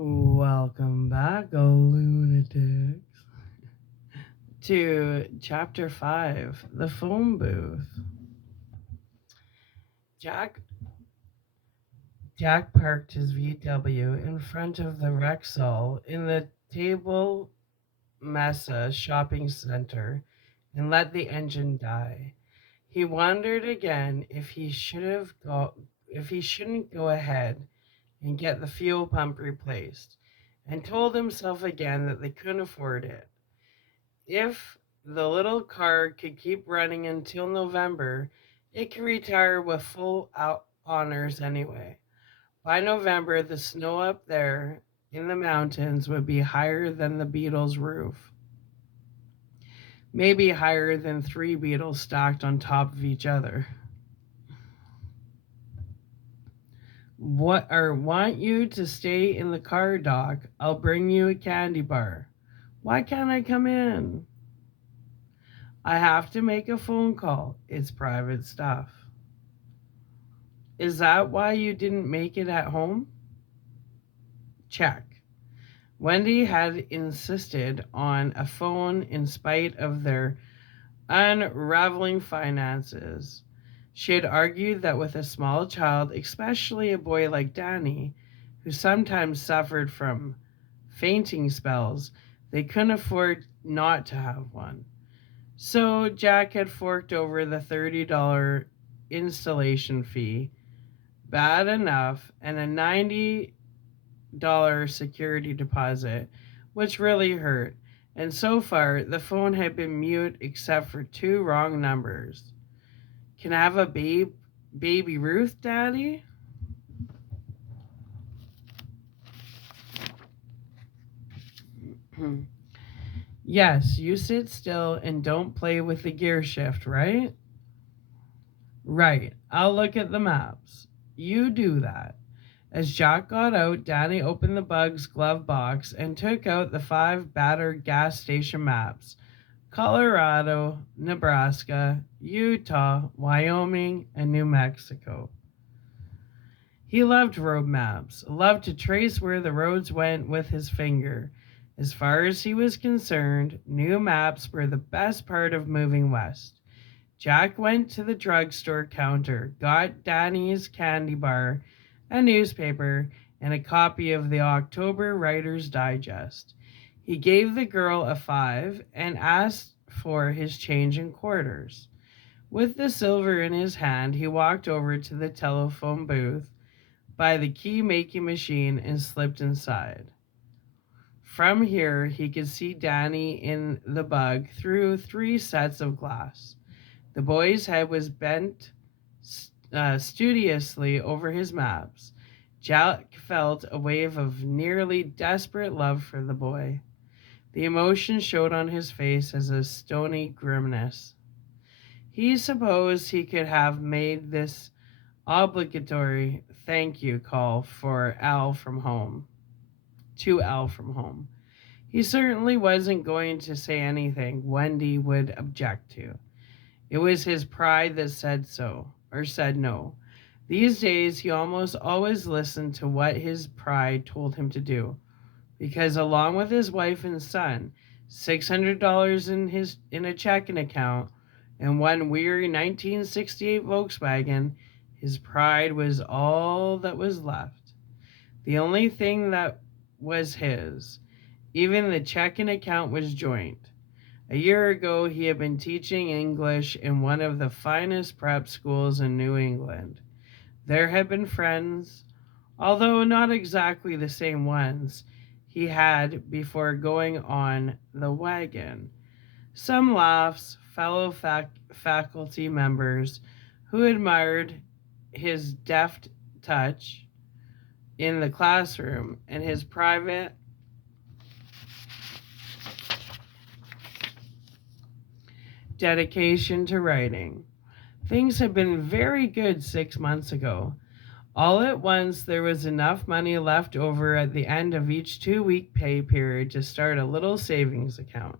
Welcome back, lunatics, to Chapter 5, The Phone Booth. Jack Jack parked his VW in front of the Rexall in the Table Mesa shopping center and let the engine die. He wondered again if he shouldn't go ahead and get the fuel pump replaced, and told himself again that they couldn't afford it. If the little car could keep running until November, it could retire with full out honors anyway. By November, the snow up there in the mountains would be higher than the Beatles' roof, maybe higher than three Beatles stacked on top of each other. What or want you to stay in the car, Doc? I'll bring you a candy bar. Why can't I come in? I have to make a phone call. It's private stuff. Is that why you didn't make it at home? Check. Wendy had insisted on a phone in spite of their unraveling finances. She had argued that with a small child, especially a boy like Danny, who sometimes suffered from fainting spells, they couldn't afford not to have one. So Jack had forked over the $30 installation fee, bad enough, and a $90 security deposit, which really hurt. And so far, the phone had been mute except for two wrong numbers. Can I have a baby Ruth, Daddy? Yes, you sit still and don't play with the gear shift, right? Right. I'll look at the maps. You do that. As Jack got out, Danny opened the bug's glove box and took out the five battered gas station maps: Colorado, Nebraska, Utah, Wyoming, and New Mexico. He loved road maps, loved to trace where the roads went with his finger. As far as he was concerned, new maps were the best part of moving west. Jack went to the drugstore counter, got Danny's candy bar, a newspaper, and a copy of the October Writer's Digest. He gave the girl a 5 and asked for his change in quarters. With the silver in his hand, he walked over to the telephone booth by the key making machine and slipped inside. From here, he could see Danny in the bug through three sets of glass. The boy's head was bent studiously over his maps. Jack felt a wave of nearly desperate love for the boy. The emotion showed on his face as a stony grimness. He supposed he could have made this obligatory thank you call for Al from home. To Al from home. He certainly wasn't going to say anything Wendy would object to. It was his pride that said so, or said no. These days, he almost always listened to what his pride told him to do, because along with his wife and son, $600 in a checking account, and one weary 1968 Volkswagen, his pride was all that was left. The only thing that was his. Even the checking account was joint. A year ago, he had been teaching English in one of the finest prep schools in New England. There had been friends, although not exactly the same ones he had before going on the wagon. Some laughs, fellow faculty members who admired his deft touch in the classroom and his private dedication to writing. Things had been very good 6 months ago. All at once, there was enough money left over at the end of each 2 week pay period to start a little savings account.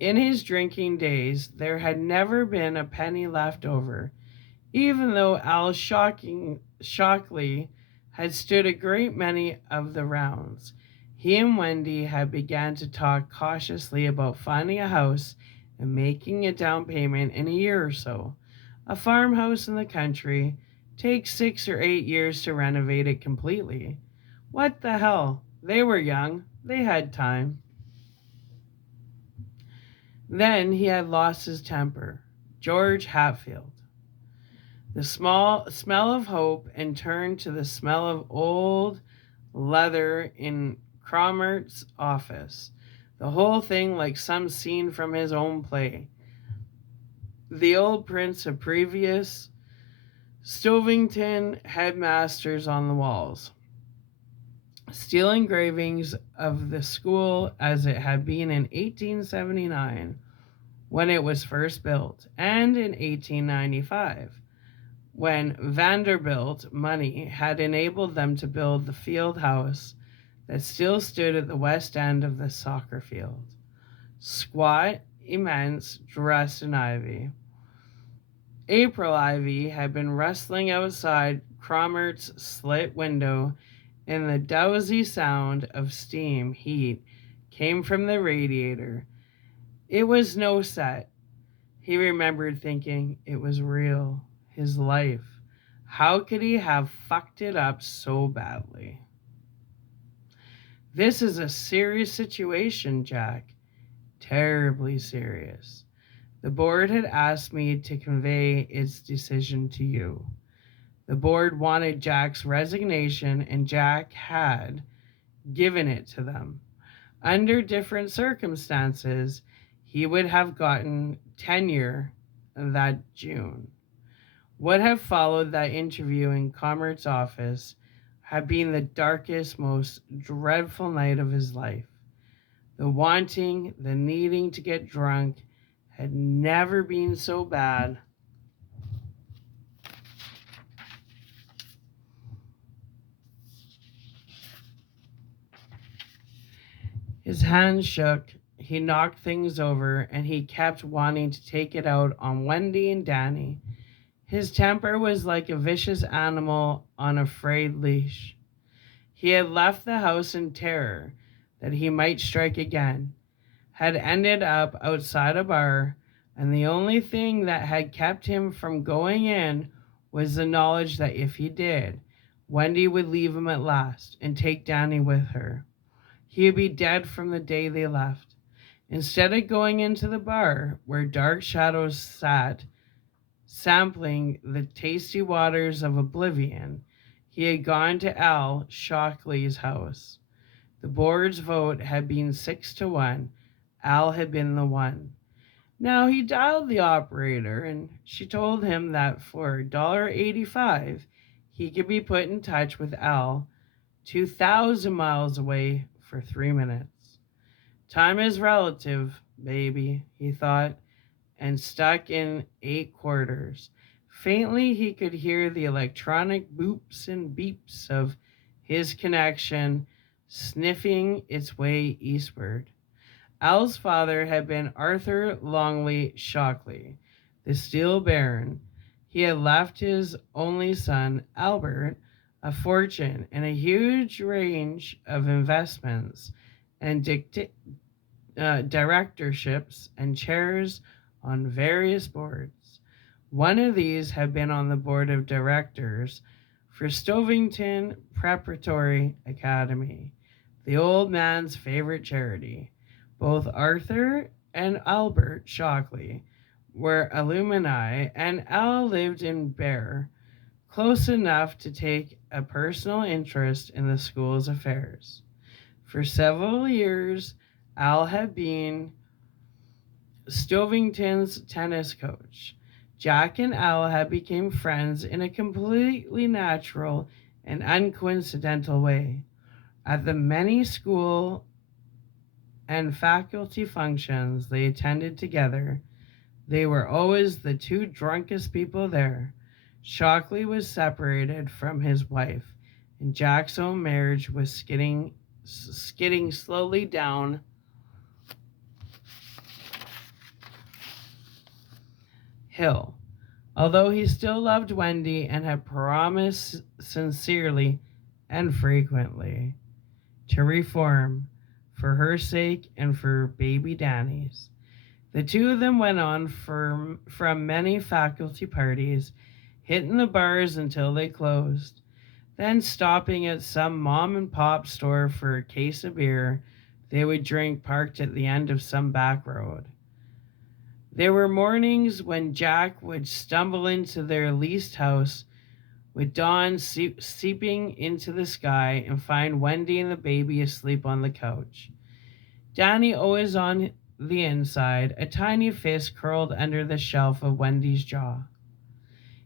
In his drinking days, there had never been a penny left over, even though Al shockingly had stood a great many of the rounds. He and Wendy had begun to talk cautiously about finding a house and making a down payment in a year or so. A farmhouse in the country takes 6 or 8 years to renovate it completely. What the hell? They were young. They had time. Then he had lost his temper. George Hatfield. The smell of hope and turned to the smell of old leather in Cromart's office. The whole thing like some scene from his own play. The old prints of previous Stovington headmasters on the walls. Steel engravings of the school as it had been in 1879 when it was first built, and in 1895 when Vanderbilt money had enabled them to build the field house that still stood at the west end of the soccer field. Squat, immense, dressed in ivy. April ivy had been rustling outside Cromart's slit window, and the drowsy sound of steam heat came from the radiator. It was no set. He remembered thinking it was real. His life. How could he have fucked it up so badly? This is a serious situation, Jack. Terribly serious. The board had asked me to convey its decision to you. The board wanted Jack's resignation, and Jack had given it to them. Under different circumstances, he would have gotten tenure that June. What had followed that interview in Cromart's office had been the darkest, most dreadful night of his life. The wanting, the needing to get drunk had never been so bad. His hands shook, he knocked things over, and he kept wanting to take it out on Wendy and Danny. His temper was like a vicious animal on a frayed leash. He had left the house in terror that he might strike again, had ended up outside a bar, and the only thing that had kept him from going in was the knowledge that if he did, Wendy would leave him at last and take Danny with her. He would be dead from the day they left. Instead of going into the bar where dark shadows sat, sampling the tasty waters of oblivion, he had gone to Al Shockley's house. The board's vote had been 6-1. Al had been the one. Now he dialed the operator, and she told him that for $1.85 he could be put in touch with Al 2,000 miles away for 3 minutes. Time is relative, baby, he thought, and stuck in 8 quarters. Faintly he could hear the electronic boops and beeps of his connection sniffing its way eastward. Al's father had been Arthur Longley Shockley, the Steel Baron. He had left his only son, Albert, a fortune and a huge range of investments and directorships and chairs on various boards. One of these had been on the board of directors for Stovington Preparatory Academy, the old man's favorite charity. Both Arthur and Albert Shockley were alumni, and Al lived in Bear, close enough to take a personal interest in the school's affairs. For several years, Al had been Stovington's tennis coach. Jack and Al had become friends in a completely natural and uncoincidental way. At the many school and faculty functions they attended together, they were always the 2 drunkest people there. Shockley was separated from his wife, and Jack's own marriage was skidding slowly down hill. Although he still loved Wendy and had promised sincerely and frequently to reform for her sake and for baby Danny's. The two of them went on from many faculty parties, hitting the bars until they closed, then stopping at some mom and pop store for a case of beer they would drink parked at the end of some back road. There were mornings when Jack would stumble into their leased house with dawn seeping into the sky and find Wendy and the baby asleep on the couch. Danny always on the inside, a tiny fist curled under the shelf of Wendy's jaw.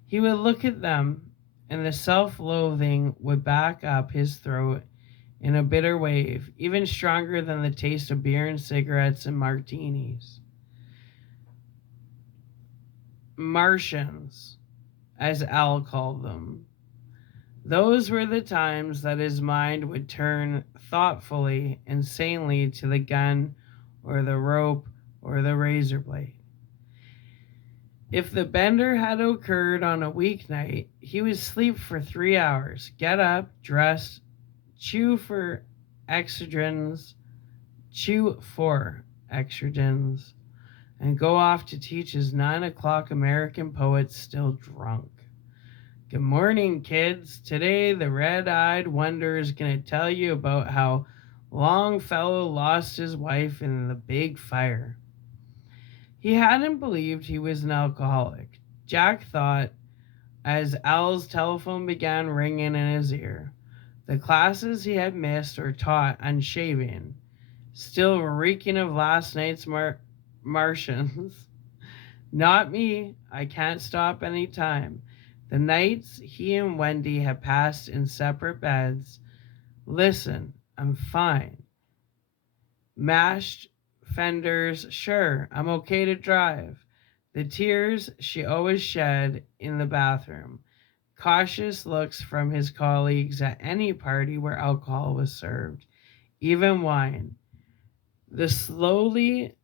He would look at them, and the self loathing would back up his throat in a bitter wave, even stronger than the taste of beer and cigarettes and martinis. Martians, as Al called them. Those were the times that his mind would turn thoughtfully and sanely to the gun or the rope or the razor blade. If the bender had occurred on a weeknight, he would sleep for 3 hours, get up, dress, chew for exogens, and go off to teach his 9 o'clock American poets still drunk. Good morning, kids. Today, the red-eyed wonder is going to tell you about how Longfellow lost his wife in the big fire. He hadn't believed he was an alcoholic. Jack thought, as Al's telephone began ringing in his ear. The classes he had missed or taught unshaven, still reeking of last night's Martians. Not me. I can't stop any time. The nights he and Wendy had passed in separate beds. Listen, I'm fine. Mashed fenders, sure, I'm okay to drive. The tears she always shed in the bathroom. Cautious looks from his colleagues at any party where alcohol was served, even wine. The slowly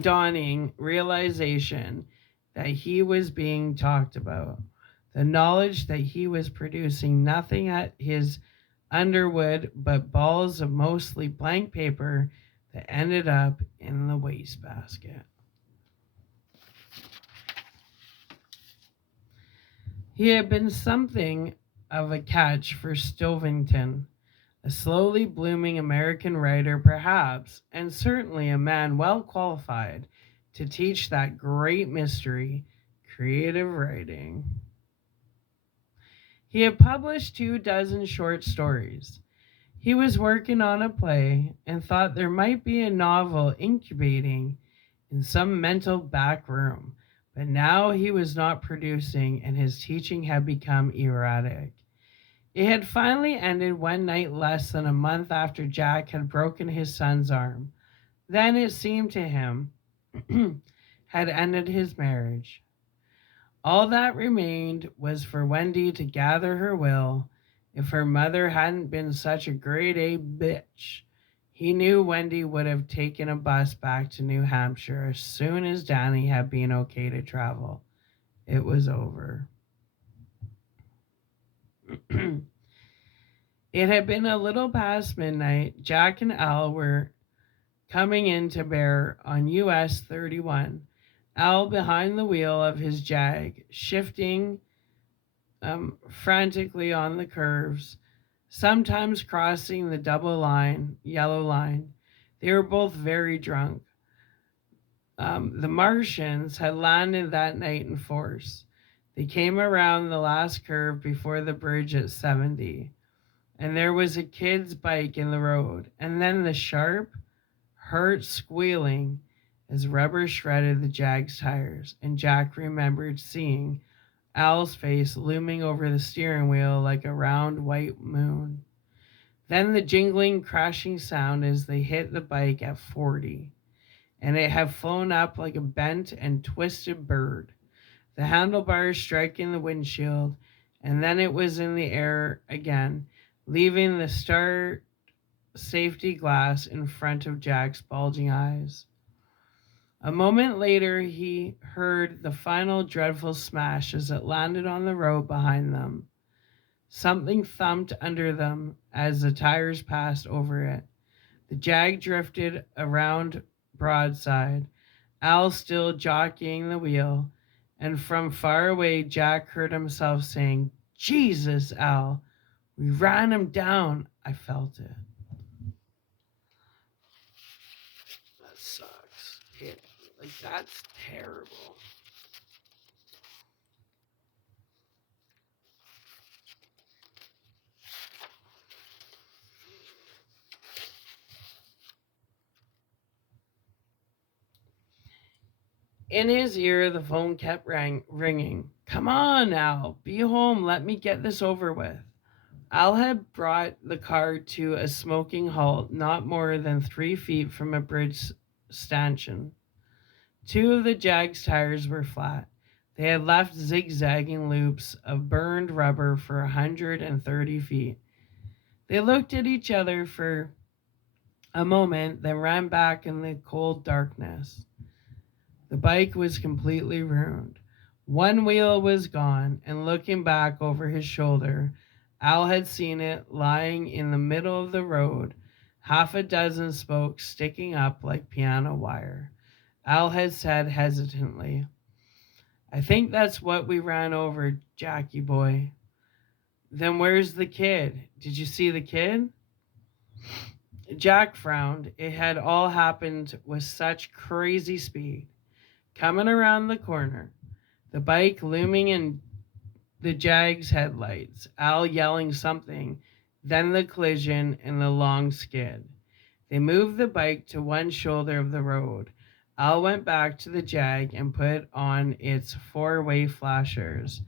dawning realization that he was being talked about, the knowledge that he was producing nothing at his Underwood but balls of mostly blank paper that ended up in the wastebasket. He had been something of a catch for Stovington, a slowly blooming American writer, perhaps, and certainly a man well qualified to teach that great mystery, creative writing. He had published 24 short stories. He was working on a play and thought there might be a novel incubating in some mental back room, but now he was not producing and his teaching had become erratic. It had finally ended one night less than a month after Jack had broken his son's arm. Then it seemed to him had ended his marriage. All that remained was for Wendy to gather her will. If her mother hadn't been such a grade A bitch, he knew Wendy would have taken a bus back to New Hampshire as soon as Danny had been okay to travel. It was over. It had been a little past midnight. Jack and Al were coming in to bear on US 31. Al behind the wheel of his Jag, shifting frantically on the curves, sometimes crossing the yellow line. They were both very drunk. The Martians had landed that night in force. They came around the last curve before the bridge at 70, and there was a kid's bike in the road, and then the sharp, hurt squealing as rubber shredded the Jag's tires, and Jack remembered seeing Al's face looming over the steering wheel like a round white moon. Then the jingling, crashing sound as they hit the bike at 40, and it had flown up like a bent and twisted bird, the handlebars striking the windshield, and then it was in the air again, leaving the start safety glass in front of Jack's bulging eyes. A moment later, he heard the final dreadful smash as it landed on the road behind them. Something thumped under them as the tires passed over it. The Jag drifted around broadside, Al still jockeying the wheel, and from far away Jack heard himself saying, "Jesus, Al, we ran him down." I felt it. That sucks. That's terrible. In his ear, the phone kept ringing. "Come on, Al. Be home. Let me get this over with." Al had brought the car to a smoking halt not more than 3 feet from a bridge stanchion. Two of the Jag's tires were flat. They had left zigzagging loops of burned rubber for 130 feet. They looked at each other for a moment, then ran back in the cold darkness. The bike was completely ruined. One wheel was gone, and looking back over his shoulder, Al had seen it lying in the middle of the road, half a dozen spokes sticking up like piano wire. Al had said hesitantly, "I think that's what we ran over, Jackie boy." "Then where's the kid? Did you see the kid?" Jack frowned. It had all happened with such crazy speed. Coming around the corner, the bike looming in the Jag's headlights, Al yelling something, then the collision and the long skid. They moved the bike to one shoulder of the road. Al went back to the Jag and put on its four-way flashers.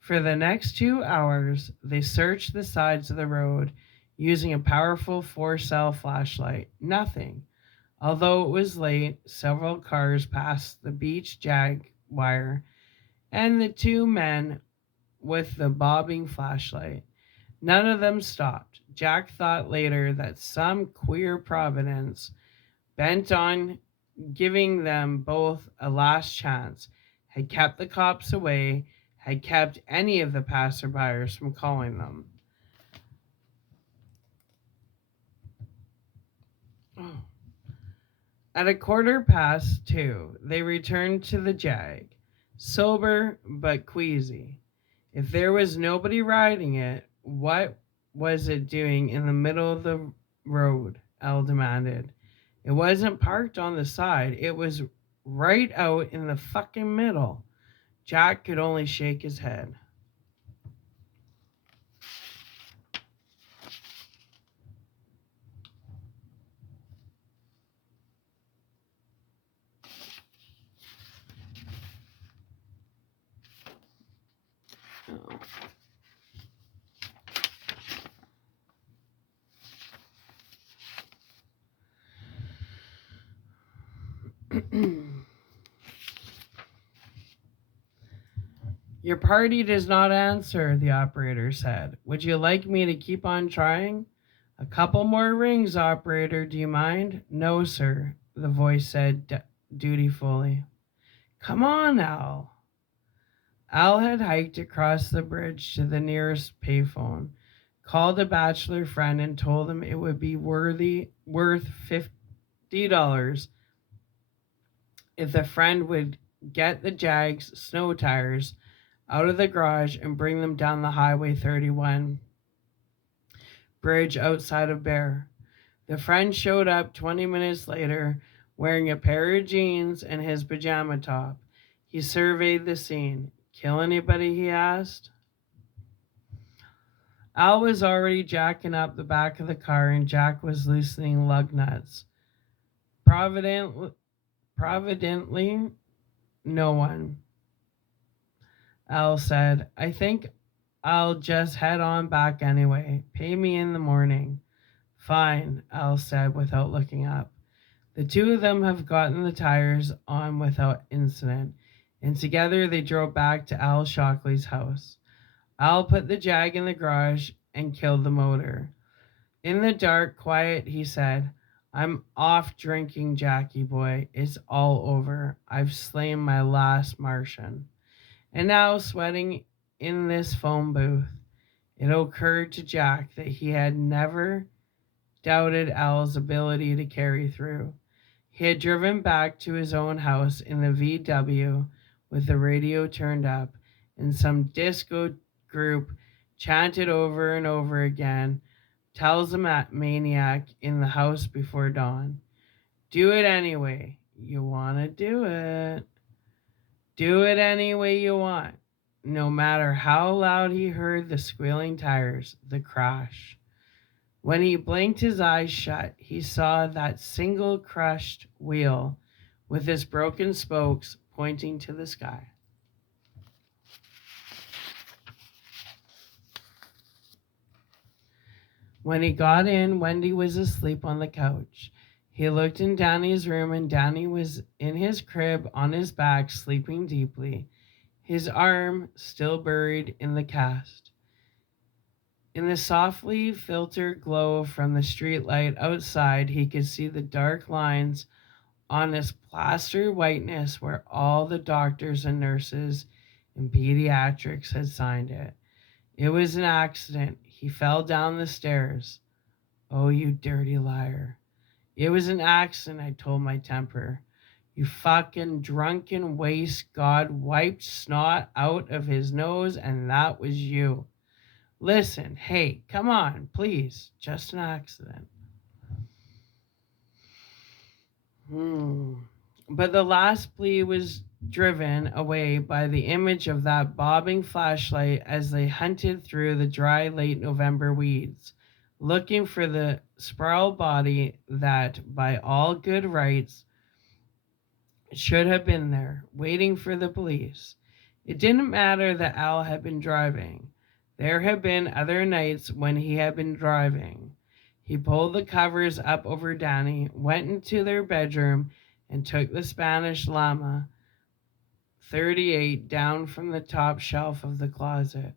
For the next 2 hours, they searched the sides of the road using a powerful 4-cell flashlight. Nothing. Although it was late, several cars passed the beach Jaguar and the two men with the bobbing flashlight. None of them stopped. Jack thought later that some queer providence, bent on giving them both a last chance, had kept the cops away, had kept any of the passerbyers from calling them. Oh. At 2:15, they returned to the Jag, sober but queasy. If there was nobody riding it, what was it doing in the middle of the road? Al demanded. It wasn't parked on the side, it was right out in the fucking middle. Jack could only shake his head. "Your party does not answer," the operator said. "Would you like me to keep on trying?" "A couple more rings, operator, do you mind?" "No, sir," the voice said dutifully. "Come on, Al." Al had hiked across the bridge to the nearest payphone, called a bachelor friend, and told him it would be worth $50 if the friend would get the Jag's snow tires out of the garage and bring them down the Highway 31 bridge outside of Bear. The friend showed up 20 minutes later wearing a pair of jeans and his pajama top. He surveyed the scene. "Kill anybody?" he asked. Al was already jacking up the back of the car and Jack was loosening lug nuts. Providently, no one. Al said, "I think I'll just head on back anyway. Pay me in the morning." "Fine," Al said without looking up. The two of them have gotten the tires on without incident, and together they drove back to Al Shockley's house. Al put the Jag in the garage and killed the motor. In the dark quiet, he said, "I'm off drinking, Jackie boy. It's all over. I've slain my last Martian. And now sweating in this phone booth. It occurred to Jack that he had never doubted Al's ability to carry through. He had driven back to his own house in the VW with the radio turned up, and some disco group chanted over and over again, tells a maniac in the house before dawn. Do it anyway. You want to do it. Do it any way you want. No matter how loud he heard the squealing tires, the crash. When he blinked his eyes shut, he saw that single crushed wheel with its broken spokes pointing to the sky. When he got in, Wendy was asleep on the couch. He looked in Danny's room, and Danny was in his crib on his back, sleeping deeply, his arm still buried in the cast. In the softly filtered glow from the streetlight outside, he could see the dark lines on his plastered whiteness where all the doctors and nurses in pediatrics had signed it. It was an accident. He fell down the stairs. Oh, you dirty liar. It was an accident, I told my temper. You fucking drunken waste. God wiped snot out of his nose, and that was you. Listen, hey, come on, please. Just an accident. But the last plea was driven away by the image of that bobbing flashlight as they hunted through the dry late November weeds, looking for the sprawled body that, by all good rights, should have been there, waiting for the police. It didn't matter that Al had been driving. There had been other nights when he had been driving. He pulled the covers up over Danny, went into their bedroom, and took the Spanish Llama 38 down from the top shelf of the closet.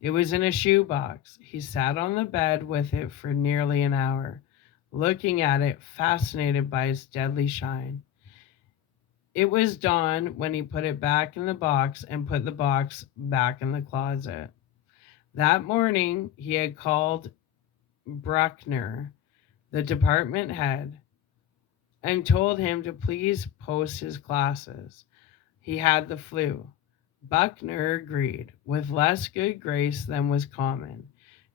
It was in a shoebox. He sat on the bed with it for nearly an hour, looking at it, fascinated by its deadly shine. It was dawn when he put it back in the box and put the box back in the closet. That morning, he had called Bruckner, the department head, and told him to please post his classes. He had the flu. Buckner agreed, with less good grace than was common.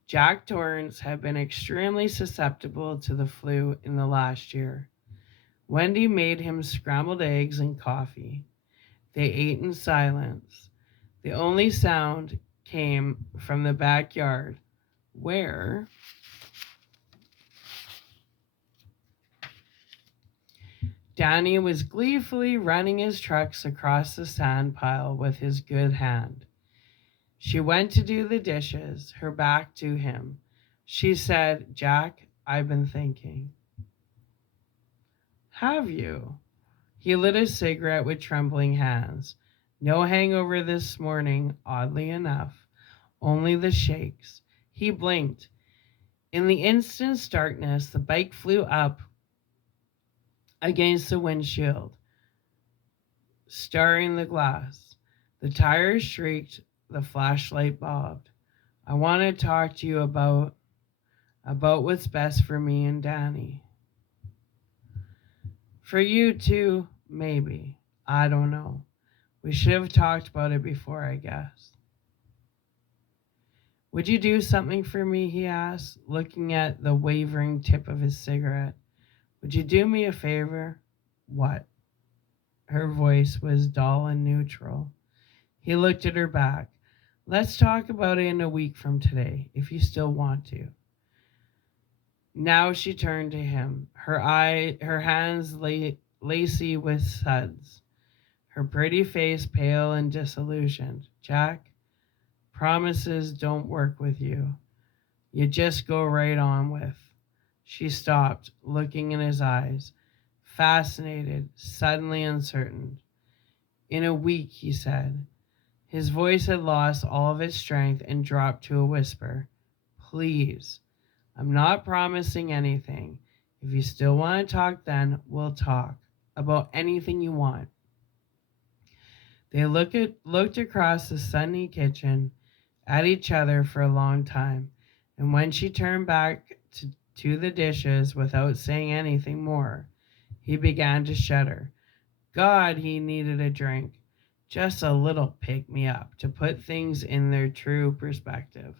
Jack Torrance had been extremely susceptible to the flu in the last year. Wendy made him scrambled eggs and coffee. They ate in silence. The only sound came from the backyard, where Danny was gleefully running his trucks across the sand pile with his good hand. She went to do the dishes, her back to him. She said, Jack, I've been thinking. Have you? He lit a cigarette with trembling hands. No hangover this morning, oddly enough. Only the shakes. He blinked. In the instant's darkness, the bike flew up against the windshield, starring the glass. The tires shrieked, the flashlight bobbed. I want to talk to you about what's best for me and Danny. For you too, maybe. I don't know. We should have talked about it before, I guess. Would you do something for me, he asked, looking at the wavering tip of his cigarette. Would you do me a favor? What? Her voice was dull and neutral. He looked at her back. Let's talk about it in a week from today, if you still want to. Now she turned to him, her hands lacy with suds, her pretty face pale and disillusioned. Jack, promises don't work with you. You just go right on with. She stopped, looking in his eyes, fascinated, suddenly uncertain. In a week, he said. His voice had lost all of its strength and dropped to a whisper. Please. I'm not promising anything. If you still want to talk, then we'll talk about anything you want. They looked across the sunny kitchen at each other for a long time, and when she turned back to the dishes without saying anything more, he began to shudder. God, he needed a drink. Just a little pick me up to put things in their true perspective.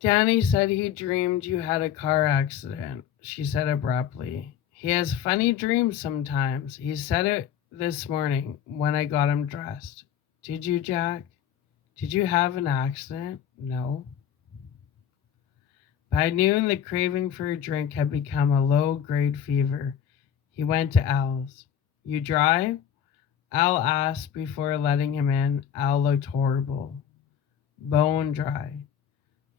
Danny said he dreamed you had a car accident, she said abruptly. He has funny dreams sometimes. He said it this morning when I got him dressed. Did you, Jack? Did you have an accident? No. By noon, the craving for a drink had become a low grade fever. He went to Al's. You drive? Al asked before letting him in. Al looked horrible. Bone dry.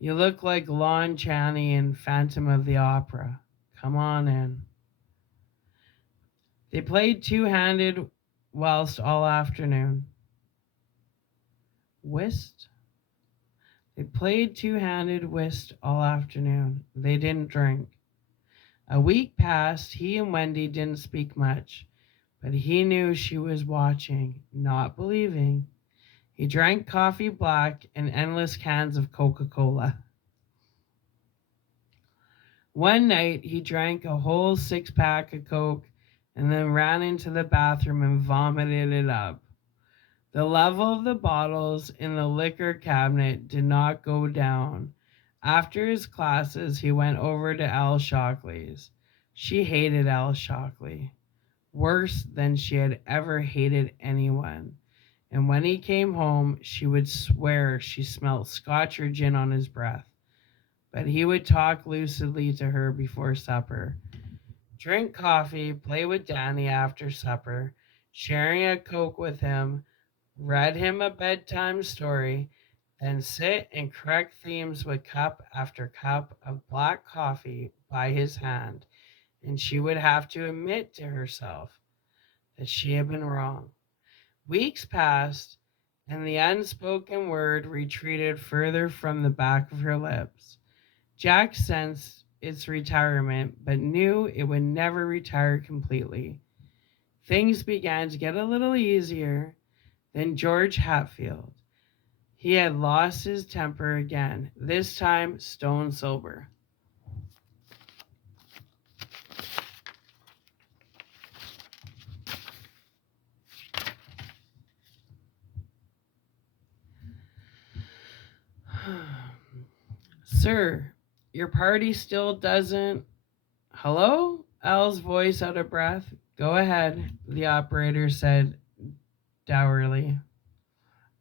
You look like Lon Chaney in Phantom of the Opera. Come on in. They played two-handed whilst all afternoon. Whist? They played two-handed whist all afternoon. They didn't drink. A week passed. He and Wendy didn't speak much, but he knew she was watching, not believing. He drank coffee black and endless cans of Coca-Cola. One night, he drank a whole six-pack of Coke and then ran into the bathroom and vomited it up. The level of the bottles in the liquor cabinet did not go down. After his classes, he went over to Al Shockley's. She hated Al Shockley, worse than she had ever hated anyone. And when he came home, she would swear she smelt scotch or gin on his breath. But he would talk lucidly to her before supper, drink coffee, play with Danny after supper, sharing a Coke with him, read him a bedtime story, then sit and correct themes with cup after cup of black coffee by his hand, and she would have to admit to herself that she had been wrong. Weeks passed, and the unspoken word retreated further from the back of her lips. Jack sensed its retirement, but knew it would never retire completely. Things began to get a little easier. Then George Hatfield. He had lost his temper again, this time stone sober. Sir, your party still doesn't. Hello? Al's voice out of breath. Go ahead, the operator said dourly.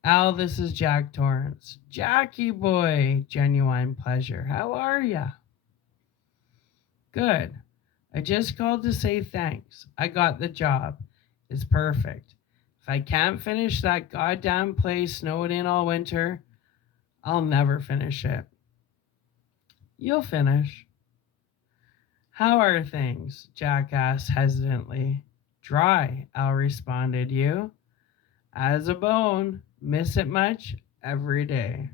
Al, this is Jack Torrance. Jackie boy, genuine pleasure. How are ya? Good. I just called to say thanks. I got the job. It's perfect. If I can't finish that goddamn play snowed in all winter, I'll never finish it. You'll finish. How are things? Jack asked hesitantly. Dry, Al responded. You? As a bone. Miss it much? Every day.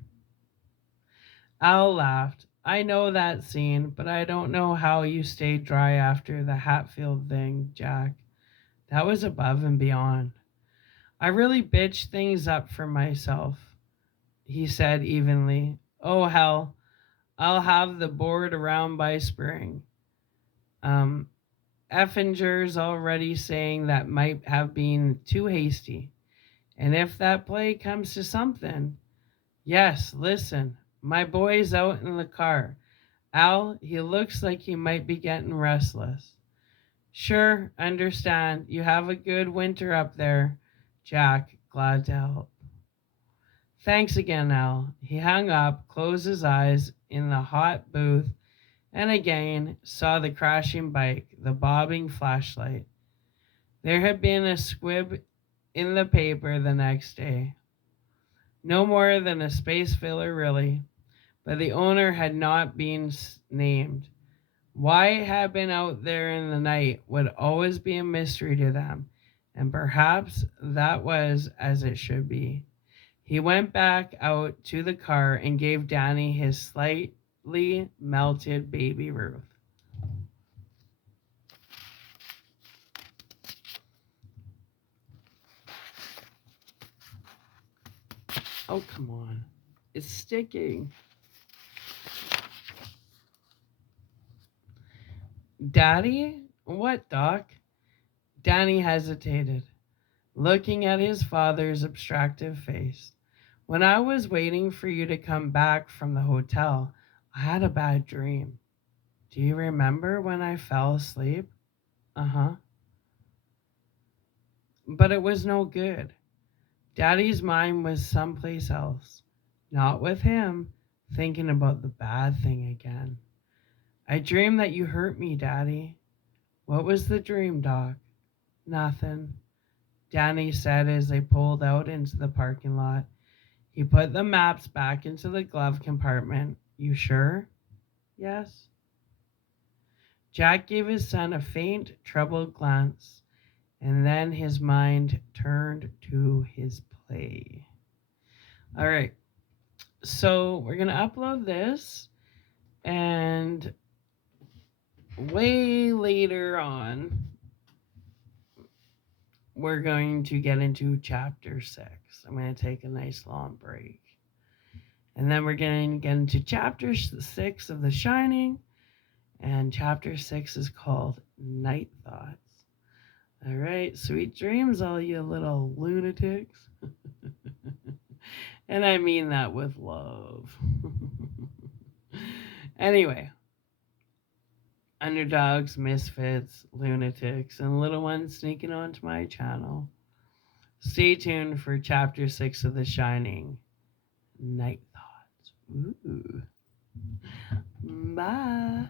Al laughed. I know that scene, but I don't know how you stayed dry after the Hatfield thing, Jack. That was above and beyond. I really bitched things up for myself, he said evenly. Oh, hell, I'll have the board around by spring. Effinger's already saying that might have been too hasty. And if that play comes to something, yes, listen, my boy's out in the car. Al, he looks like he might be getting restless. Sure, understand. You have a good winter up there, Jack, glad to help. Thanks again, Al. He hung up, closed his eyes in the hot booth, and again saw the crashing bike, the bobbing flashlight. There had been a squib in the paper the next day. No more than a space filler, really, but the owner had not been named. Why it had been out there in the night would always be a mystery to them, and perhaps that was as it should be. He went back out to the car and gave Danny his slightly melted baby Ruth. Oh, come on. It's sticking. Daddy? What, Doc? Danny hesitated, looking at his father's abstractive face. When I was waiting for you to come back from the hotel, I had a bad dream. Do you remember when I fell asleep? Uh huh. But it was no good. Daddy's mind was someplace else, not with him, thinking about the bad thing again. I dreamed that you hurt me, Daddy. What was the dream, Doc? Nothing, Danny said as they pulled out into the parking lot. He put the maps back into the glove compartment. You sure? Yes. Jack gave his son a faint, troubled glance, and then his mind turned to his play. All right, so we're going to upload this, and way later on, we're going to get into chapter 6. I'm going to take a nice long break. And then we're going to get into chapter 6 of The Shining. And chapter 6 is called Night Thoughts. All right, sweet dreams, all you little lunatics. And I mean that with love. Anyway, underdogs, misfits, lunatics, and little ones sneaking onto my channel. Stay tuned for chapter 6 of The Shining, Night Thoughts. Ooh. Bye.